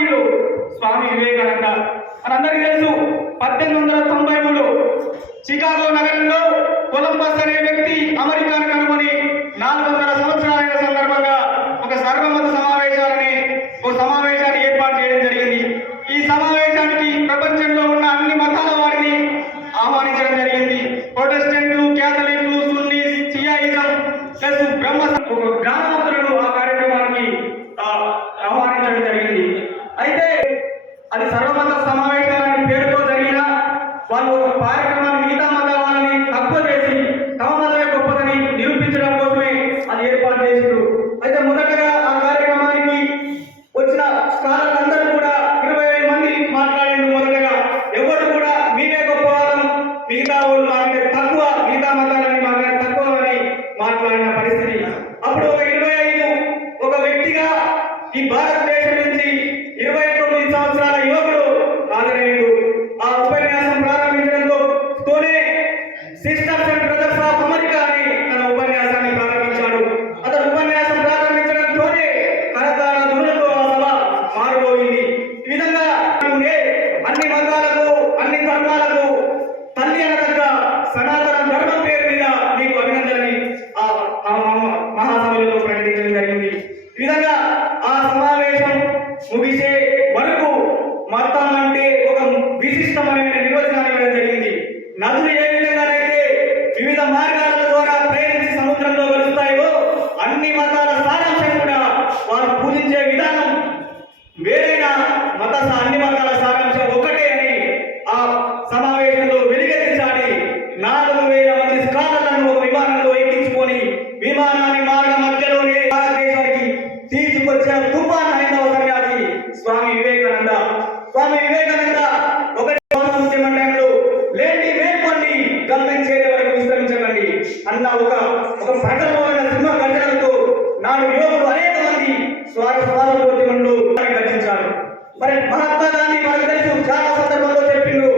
మహనీయుడు స్వామి వివేకానంద. మనందరికీ తెలుసు 1893 చికాగో నగరంలో కొలంబస్ అనే వ్యక్తి అమెరికాను కనుగొని 400 సంవత్సరాలైన సందర్భంగా ఒక సర్వమత సమావేశాన్ని ఏర్పాటు చేయడం జరిగింది. ఈ సమావేశానికి ప్రపంచంలో ఉన్న అన్ని మతాల వారిని ఆహ్వానించడం జరిగింది. ప్రొటెస్టెంట్లు, క్యాథలిక్లు, సున్నీస్, షియాయిజం ప్లస్ బ్రహ్మ జ్ఞానవంతులను ఆ కార్యక్రమానికి ఆహ్వానించడం జరిగింది. అయితే అది సర్వమత సమావేశాలని పేరుతో జరిగిన వాళ్ళు ఒక కార్యక్రమాన్ని మిగతా మతాల వాళ్ళని తక్కువ చేసి తమ మతమే గొప్పదని నిరూపించడం కోసమే అది ఏర్పాటు చేశారు. అయితే మొదటగా ఆ కార్యక్రమానికి వచ్చిన స్కాలర్లు అందరూ కూడా 25 మంది మాట్లాడారు. మొదటగా ఎవరు కూడా మీరే గొప్ప వాళ్ళం, మిగతా వాళ్ళు మాట్లాడే తక్కువ, మిగతా మతాలని మాట్లాడే తక్కువ అని మాట్లాడిన పరిస్థితి. అప్పుడు ఒక 25 ఒక వ్యక్తిగా ఈ భారతదేశం నుంచి 29 సంవత్సరాల యువకుడు హాజరయ్యాడు. ఆ ఉపన్యాసం ప్రారంభించడంతోనే sisters and brothers of America అని తన ఉపన్యాసాన్ని ప్రారంభించాడు. అతను ఉపన్యాసం ప్రారంభించడంతోనే కరతాళ ధ్వనులతో ఆ సభ మారిపోయింది. ఈ విధంగా అన్ని మతాలకు, అన్ని ధర్మాలకు తల్లి అనదగ్గ సనాతన ధర్మం పేరు మీద మీకు అభినందనని ఆ మహాసభలో ప్రకటించడం జరిగింది. ఈ విధంగా ఆ సమావేశం ముగిసే వరకు మతం అంటే ఒక విశిష్టమైన నిర్వచనాన్ని ఇవ్వడం జరిగింది. నదులు ఏ విధంగానైతే వివిధ మార్గాల ద్వారా ప్రయాణించి సముద్రంలో కలుస్తాయో అన్ని మతాల సారాంశం కూడా వారు పూజించే విధానం వేరైనా అన్ని మతాల సారాంశం ఒకటే అని ఆ సమావేశంలో వెలుగెత్తించాలి. 4000 మంది స్కాలర్లను ఒక విమానంలో ఎక్కించుకొని విమానాన్ని మార్గ మధ్యలోనే భారతదేశానికి తీసుకొచ్చిన తుఫాన్ హైందవ సన్యాసి స్వామి వివేకానంద. స్వామి వివేకానంద ఒకటి ఉద్యమంలో లేండి మేల్కొండి గమనించేది వరకు విస్తరించకండి అన్న ఒక ప్రకటమైన సింహ గర్జనలతో నాడు యువకులు అనేక మంది స్వాతంత్రోద్యమంలో గర్జించారు. మరి మహాత్మా గాంధీ మనకు తెలుసు, చాలా సందర్భంలో చెప్పిండు,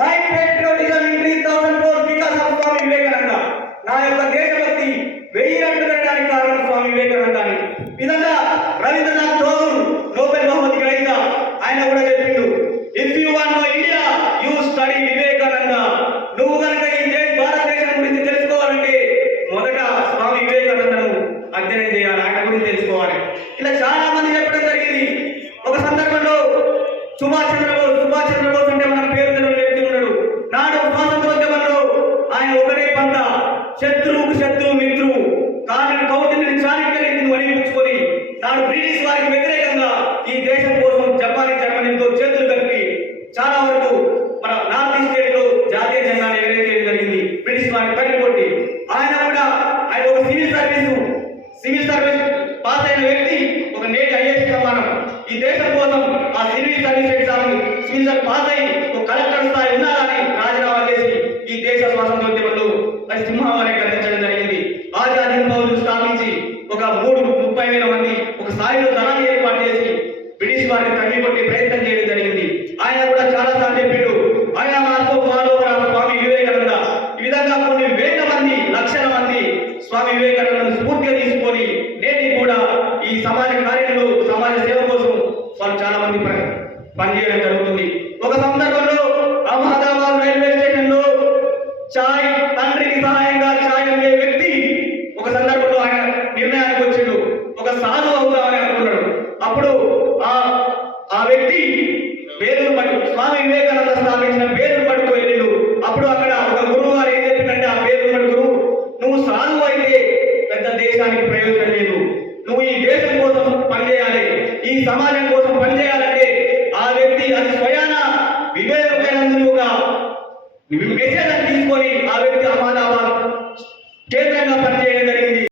my patriotism increase 1000 fold because of Swami Vivekananda. నా యొక్క దేశభక్తి 1000 రెట్లు పెరగడానికి కారణం స్వామి వివేకానంద అని. విధంగా రవీంద్రనాథ్ ఠాగూర్ నోబెల్ బహుమతి గ్రహీత, ఆయన కూడా చెప్పిండు, if you want know India you study Vivekananda. నువ్వు కనుక ఈ భారతదేశం గురించి తెలుసుకోవాలంటే మొదట స్వామి వివేకానందను అధ్యయనం చేయాలి, ఆయన గురించి తెలుసుకోవాలి. ఇలా చాలా మంది చెప్పడం జరిగింది. ఒక సందర్భంలో సుభాష్ చంద్రబోస్ అంటే మన పేరు తెలియని వ్యక్తి ఉన్నాడు. నాడు స్వాతంత్రోద్యమంలో ఆయన ఒకటే పంట, శత్రువుకు శత్రువు మిత్రువు, కానీ కౌటిల్యుని చాణక్య నీతిని వణికించుకొని నాడు బ్రిటిష్ వారికి వ్యతిరేకంగా ఈ దేశం కోసం జర్మనీతో చేతులు కలిపి చాలా వరకు మన నార్త్ ఈస్ట్ స్టేట్లో జాతీయ జెండాను ఎగరేయడం జరిగింది. బ్రిటిష్ వారిని తరిమికొట్టి ఆయన ఒక సివిల్ సర్వీస్ పాస్ అయిన వ్యక్తి, ఒక నేటి ఐఏఎస్ సమానం. ఈ దేశం కోసం ఆ సివిల్ సర్వీస్ ఎగ్జామ్ పాస్ అయి ఒక కలెక్టర్ స్థాయి ఉన్నారని రాజీనామా చేసి ఈ దేశ స్వాతంత్రోద్యమంలో సింహాన్ని కదిలించడం జరిగింది. ఆజాద్ హింద్ ఫౌజ్ స్థాపించి ఒక 30,000 మంది ఒక స్థాయిలో దళాన్ని ఏర్పాటు చేసి బ్రిటిష్ వారిని తగ్గికొట్టే ప్రయత్నం చేయడం జరిగింది. ఆయన కూడా చాలా సార్లు చెప్పిండు, ఆయన మాతో ఫాలోవర్ స్వామి వివేకానంద. ఈ విధంగా కొన్ని వేల మంది, లక్షల మంది స్వామి వివేకానందను స్ఫూర్తిగా తీసుకొని నేటి కూడా ఈ సమాజ కార్యంలో, సమాజ సేవ కోసం వాళ్ళు చాలా మంది పనిచేయడం జరుగుతుంది. ఒక సందర్భంలో అహ్మదాబాద్ రైల్వే స్టేషన్ లో చాయ్ తండ్రికి సహాయంగా చాయ్ అనే వ్యక్తి ఒక సందర్భంలో ఆయన నిర్ణయానికి వచ్చిండు, ఒక సాధువు అవుతామని అనుకున్నాడు. అప్పుడు ఆ వ్యక్తి వేరును పట్టు స్వామి వివేకానంద స్థాపించిన వేరును పట్టుకు వెళ్ళిండు. అప్పుడు అక్కడ ఒక గురువు గారు ఏం చెప్పిందంటే, ఆ వేరును పట్టు గురువు, నువ్వు సాధువు అయితే పెద్ద దేశానికి ప్రయోజనం లేదు, నువ్వు ఈ దేశం కోసం పనిచేయాలి, ఈ సమాజం కోసం పనిచేయాలంటే ఆ వ్యక్తి అది స్వయాన వివేకానందుని ఒక మెసేజ్ తీసుకొని ఆ వ్యక్తి అహ్మదాబాద్ కేంద్రంగా పనిచేయాలి.